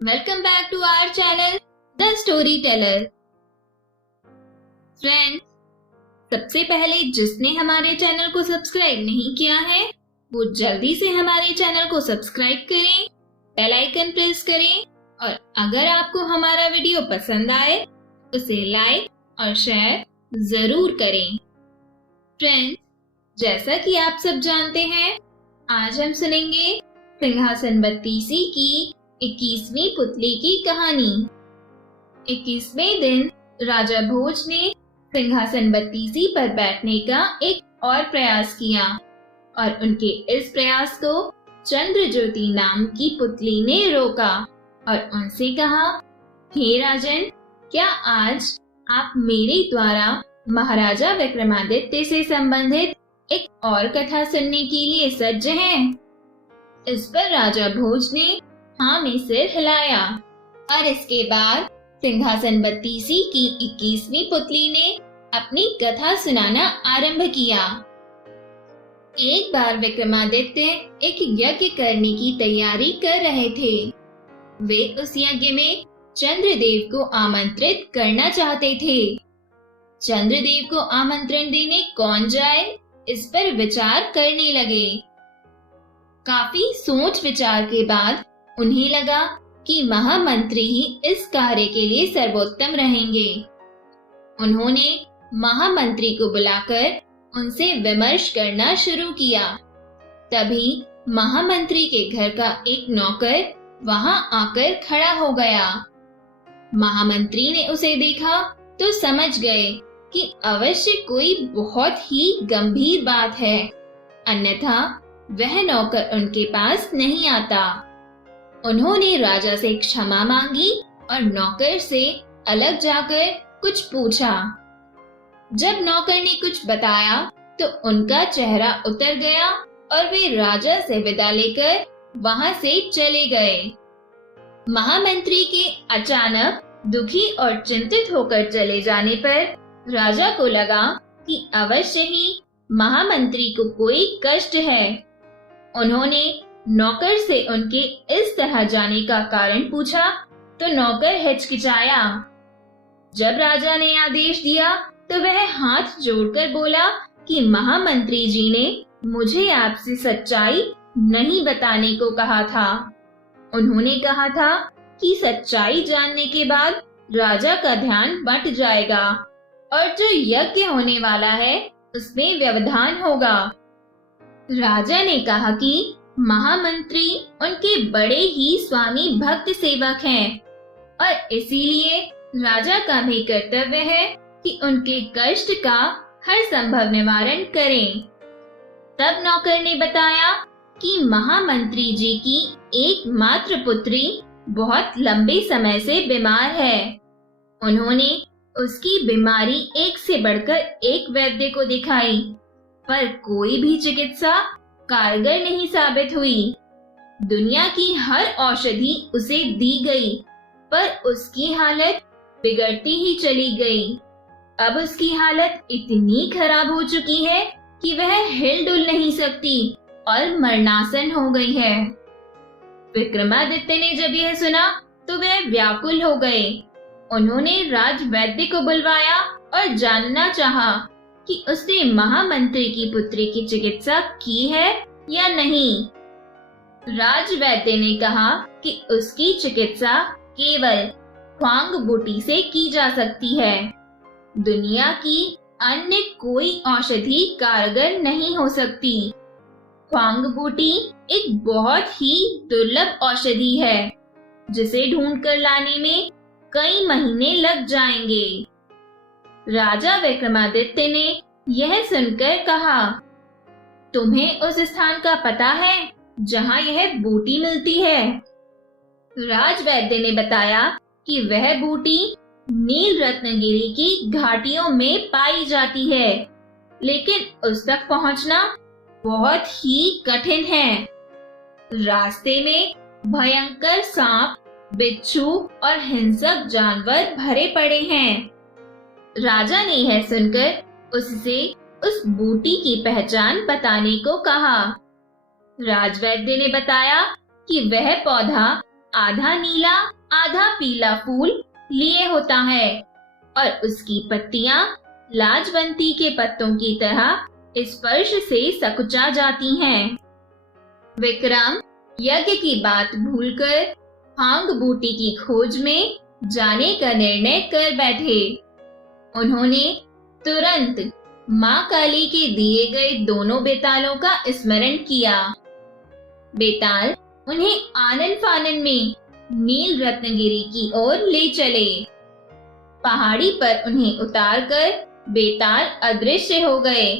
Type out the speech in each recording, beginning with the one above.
Welcome back to our channel, The Storyteller. Friends, सबसे पहले जिसने हमारे चैनल को सब्सक्राइब नहीं किया है, वो जल्दी से हमारे चैनल को सब्सक्राइब करें, बेल आइकन प्रेस करें और अगर आपको हमारा वीडियो पसंद आए, उसे लाइक और शेयर जरूर करें। फ्रेंड्स, जैसा कि आप सब जानते हैं, आज हम सुनेंगे सिंहासन बत्तीसी की 21वीं पुतली की कहानी। 21वें दिन राजा भोज ने सिंहासन बत्तीसी पर बैठने का एक और प्रयास किया और उनके इस प्रयास को चंद्रज्योति नाम की पुतली ने रोका और उनसे कहा, हे राजन, क्या आज आप मेरे द्वारा महाराजा विक्रमादित्य से संबंधित एक और कथा सुनने के लिए सज्ज हैं? इस पर राजा भोज ने हाँ में सिर हिलाया और इसके बाद सिंहासन बत्तीसी की 21वीं पुतली ने अपनी कथा सुनाना आरंभ किया। एक बार विक्रमादित्य एक यज्ञ करने की तैयारी कर रहे थे। वे उस यज्ञ में चंद्रदेव को आमंत्रित करना चाहते थे। चंद्रदेव को आमंत्रण देने कौन जाए, इस पर विचार करने लगे। काफी सोच विचार के बाद उन्हें लगा कि महामंत्री ही इस कार्य के लिए सर्वोत्तम रहेंगे। उन्होंने महामंत्री को बुलाकर उनसे विमर्श करना शुरू किया। तभी महामंत्री के घर का एक नौकर वहां आकर खड़ा हो गया। महामंत्री ने उसे देखा तो समझ गए कि अवश्य कोई बहुत ही गंभीर बात है, अन्यथा वह नौकर उनके पास नहीं आता। उन्होंने राजा से क्षमा मांगी और नौकर से अलग जाकर कुछ पूछा। जब नौकर ने कुछ बताया तो उनका चेहरा उतर गया और वे राजा से विदा लेकर वहां से चले गए। महामंत्री के अचानक दुखी और चिंतित होकर चले जाने पर राजा को लगा कि अवश्य ही महामंत्री को कोई कष्ट है। उन्होंने नौकर से उनके इस तरह जाने का कारण पूछा तो नौकर हिचकिचाया। जब राजा ने आदेश दिया तो वह हाथ जोड़कर बोला कि महामंत्री जी ने मुझे आपसे सच्चाई नहीं बताने को कहा था। उन्होंने कहा था कि सच्चाई जानने के बाद राजा का ध्यान बट जाएगा और जो यज्ञ होने वाला है उसमें व्यवधान होगा। राजा ने कहा कि महामंत्री उनके बड़े ही स्वामी भक्त सेवक हैं और इसीलिए राजा का भी कर्तव्य है कि उनके कष्ट का हर संभव निवारण करें। तब नौकर ने बताया कि महामंत्री जी की एकमात्र पुत्री बहुत लंबे समय से बीमार है। उन्होंने उसकी बीमारी एक से बढ़कर एक वैद्य को दिखाई, पर कोई भी चिकित्सा कारगर नहीं साबित हुई। दुनिया की हर औषधि उसे दी गई, पर उसकी हालत बिगड़ती ही चली गई। अब उसकी हालत इतनी खराब हो चुकी है कि वह हिल-डुल नहीं सकती और मरणासन हो गई है। विक्रमादित्य ने जब यह सुना तो वह व्याकुल हो गए। उन्होंने राजवैद्य को बुलवाया और जानना चाहा कि उसने महामंत्री की पुत्री की चिकित्सा की है या नहीं। राजवैद्य ने कहा कि उसकी चिकित्सा केवल ख्वांग बूटी से की जा सकती है। दुनिया की अन्य कोई औषधि कारगर नहीं हो सकती। ख्वांग बूटी एक बहुत ही दुर्लभ औषधि है, जिसे ढूंढकर लाने में कई महीने लग जाएंगे। राजा विक्रमादित्य ने यह सुनकर कहा, तुम्हें उस स्थान का पता है जहां यह बूटी मिलती है? राजवैद्य ने बताया कि वह बूटी नील रत्नगिरी की घाटियों में पाई जाती है, लेकिन उस तक पहुंचना बहुत ही कठिन है। रास्ते में भयंकर सांप, बिच्छू और हिंसक जानवर भरे पड़े हैं। राजा ने यह सुनकर उससे उस बूटी की पहचान बताने को कहा। राजवैद्य ने बताया कि वह पौधा आधा नीला आधा पीला फूल लिए होता है और उसकी पत्तियां लाजवंती के पत्तों की तरह स्पर्श से सकुचा जाती हैं। विक्रम यज्ञ की बात भूलकर भांग बूटी की खोज में जाने का निर्णय कर बैठे। उन्होंने तुरंत माँ काली के दिए गए दोनों बेतालों का स्मरण किया। बेताल उन्हें आनन फानन में नील रत्नगिरी की ओर ले चले। पहाड़ी पर उन्हें उतारकर बेताल अदृश्य हो गए।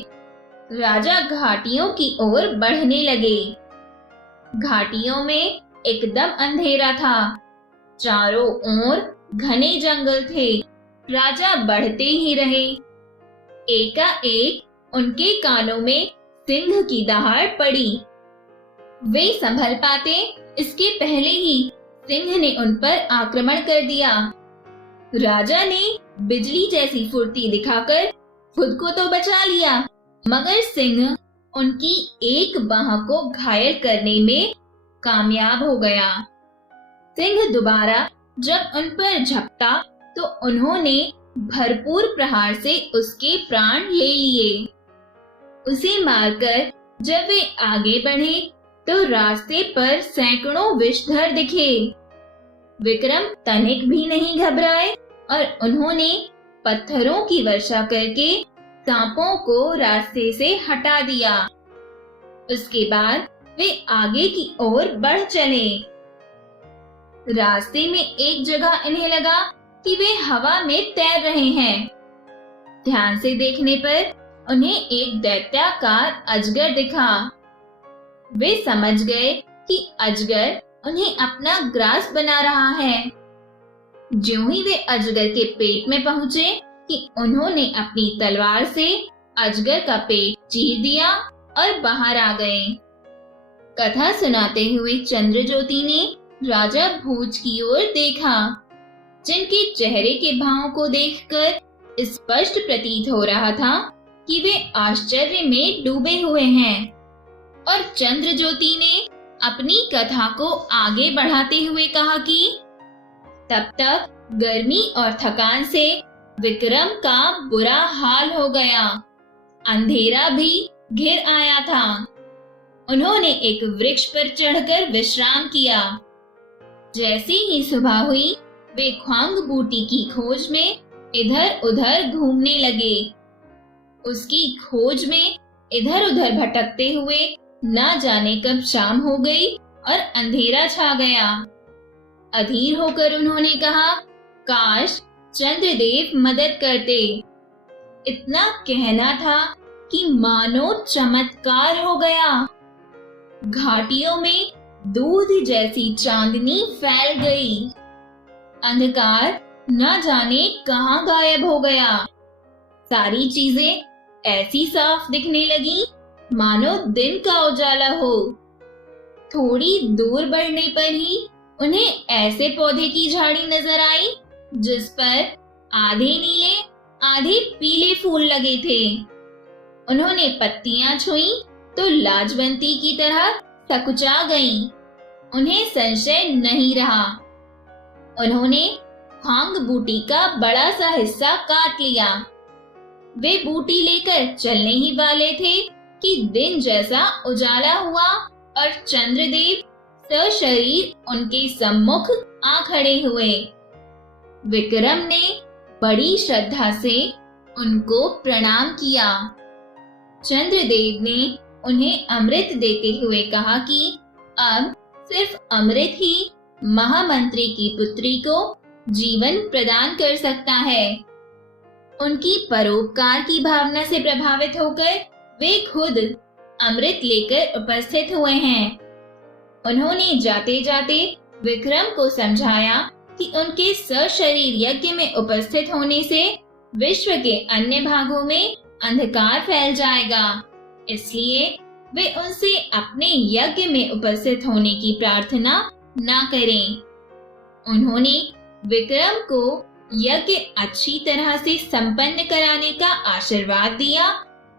राजा घाटियों की ओर बढ़ने लगे। घाटियों में एकदम अंधेरा था। चारों ओर घने जंगल थे। राजा बढ़ते ही रहे। एकाएक उनके कानों में सिंह की दहाड़ पड़ी। वे संभल पाते इसके पहले ही सिंह ने उन पर आक्रमण कर दिया। राजा ने बिजली जैसी फुर्ती दिखाकर खुद को तो बचा लिया, मगर सिंह उनकी एक बाह को घायल करने में कामयाब हो गया। सिंह दोबारा जब उन पर झपटा तो उन्होंने भरपूर प्रहार से उसके प्राण ले लिए। उसे मारकर जब वे आगे बढ़े तो रास्ते पर सैकड़ों विषधर दिखे। विक्रम तनिक भी नहीं घबराए और उन्होंने पत्थरों की वर्षा करके सांपों को रास्ते से हटा दिया। उसके बाद वे आगे की ओर बढ़ चले। रास्ते में एक जगह इन्हें लगा कि वे हवा में तैर रहे हैं। ध्यान से देखने पर उन्हें एक दैत्याकार अजगर दिखा। वे समझ गए कि अजगर उन्हें अपना ग्रास बना रहा है। ज्यों ही वे अजगर के पेट में पहुंचे कि उन्होंने अपनी तलवार से अजगर का पेट चीर दिया और बाहर आ गए। कथा सुनाते हुए चंद्रज्योति ने राजा भोज की ओर देखा, जिनके चेहरे के भावों को देखकर स्पष्ट प्रतीत हो रहा था कि वे आश्चर्य में डूबे हुए हैं। और चंद्रज्योति ने अपनी कथा को आगे बढ़ाते हुए कहा कि तब तक गर्मी और थकान से विक्रम का बुरा हाल हो गया। अंधेरा भी घिर आया था। उन्होंने एक वृक्ष पर चढ़कर विश्राम किया। जैसे ही सुबह हुई वे ख्वांग बूटी की खोज में इधर उधर घूमने लगे। उसकी खोज में इधर उधर भटकते हुए न जाने कब शाम हो गई और अंधेरा छा गया। अधीर होकर उन्होंने कहा, काश चंद्रदेव मदद करते। इतना कहना था कि मानो चमत्कार हो गया। घाटियों में दूध जैसी चांदनी फैल गई। अंधकार न जाने कहां गायब हो गया। सारी चीजें ऐसी साफ दिखने लगी मानो दिन का उजाला हो। थोड़ी दूर बढ़ने पर ही उन्हें ऐसे पौधे की झाड़ी नजर आई जिस पर आधे नीले आधे पीले फूल लगे थे। उन्होंने पत्तियां छुई तो लाजवंती की तरह सकुचा गईं। उन्हें संशय नहीं रहा। उन्होंने भांग बूटी का बड़ा सा हिस्सा काट लिया। वे बूटी लेकर चलने ही वाले थे कि दिन जैसा उजाला हुआ और चंद्रदेव सशरीर उनके सम्मुख आ खड़े हुए। विक्रम ने बड़ी श्रद्धा से उनको प्रणाम किया। चंद्रदेव ने उन्हें अमृत देते हुए कहा कि अब सिर्फ अमृत ही महामंत्री की पुत्री को जीवन प्रदान कर सकता है। उनकी परोपकार की भावना से प्रभावित होकर वे खुद अमृत लेकर उपस्थित हुए हैं। उन्होंने जाते जाते विक्रम को समझाया कि उनके सशरीर यज्ञ में उपस्थित होने से विश्व के अन्य भागों में अंधकार फैल जाएगा, इसलिए वे उनसे अपने यज्ञ में उपस्थित होने की प्रार्थना न करें। उन्होंने विक्रम को यज्ञ अच्छी तरह से संपन्न कराने का आशीर्वाद दिया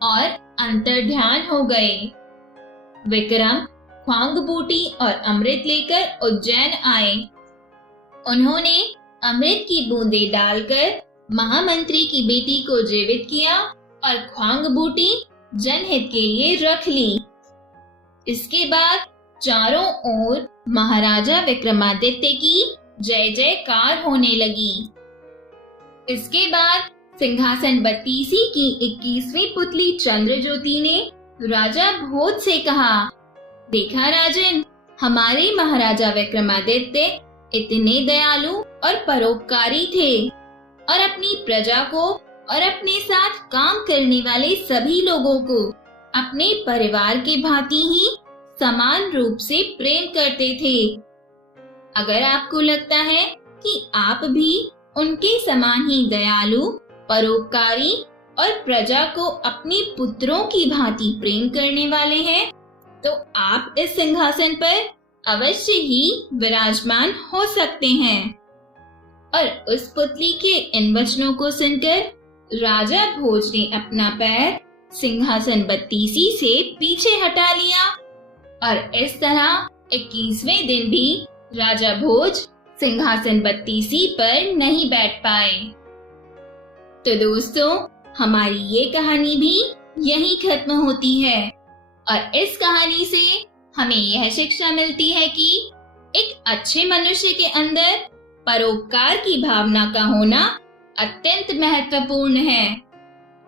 और अंतर्ध्यान हो गए। विक्रम ख्वांग बूटी और अमृत लेकर उज्जैन आए। उन्होंने अमृत की बूंदें डालकर महामंत्री की बेटी को जीवित किया और ख्वांग बूटी जनहित के लिए रख ली। इसके बाद चारों ओर महाराजा विक्रमादित्य की जय जयकार होने लगी। इसके बाद सिंहासन बत्तीसी की 21वीं पुतली चंद्रज्योति ने राजा भोज से कहा, देखा राजन, हमारे महाराजा विक्रमादित्य इतने दयालु और परोपकारी थे और अपनी प्रजा को और अपने साथ काम करने वाले सभी लोगों को अपने परिवार के भांति ही समान रूप से प्रेम करते थे। अगर आपको लगता है कि आप भी उनके समान ही दयालु, परोपकारी और प्रजा को अपने पुत्रों की भांति प्रेम करने वाले हैं, तो आप इस सिंहासन पर अवश्य ही विराजमान हो सकते हैं। और उस पुतली के इन वचनों को सुनकर राजा भोज ने अपना पैर सिंहासन बत्तीसी से पीछे हटा लिया और इस तरह 21वें दिन भी राजा भोज सिंहासन बत्तीसी पर नहीं बैठ पाए। तो दोस्तों, हमारी ये कहानी भी यहीं खत्म होती है और इस कहानी से हमें यह शिक्षा मिलती है कि एक अच्छे मनुष्य के अंदर परोपकार की भावना का होना अत्यंत महत्वपूर्ण है,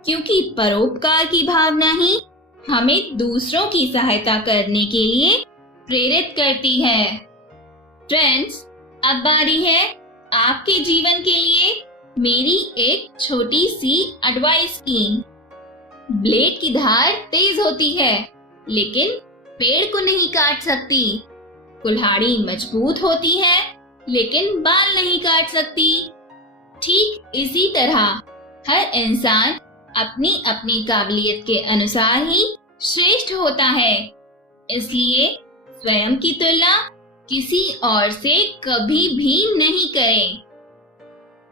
क्योंकि परोपकार की भावना ही हमें दूसरों की सहायता करने के लिए प्रेरित करती है। फ्रेंड्स, अब बारी है आपके जीवन के लिए मेरी एक छोटी सी एडवाइस की। ब्लेड की धार तेज होती है, लेकिन पेड़ को नहीं काट सकती। कुल्हाड़ी मजबूत होती है, लेकिन बाल नहीं काट सकती। ठीक इसी तरह हर इंसान अपनी अपनी काबिलियत के अनुसार ही श्रेष्ठ होता है, इसलिए स्वयं की तुलना किसी और से कभी भी नहीं करें।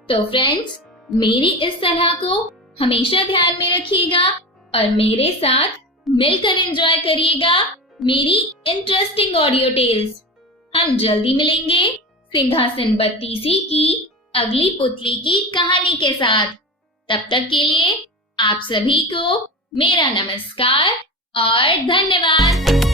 तो फ्रेंड्स, मेरी इस सलाह को हमेशा ध्यान में रखिएगा और मेरे साथ मिलकर एंजॉय करिएगा मेरी इंटरेस्टिंग ऑडियो टेल्स। हम जल्दी मिलेंगे सिंहासन बत्तीसी की अगली पुतली की कहानी के साथ। तब तक के लिए आप सभी को मेरा नमस्कार और धन्यवाद।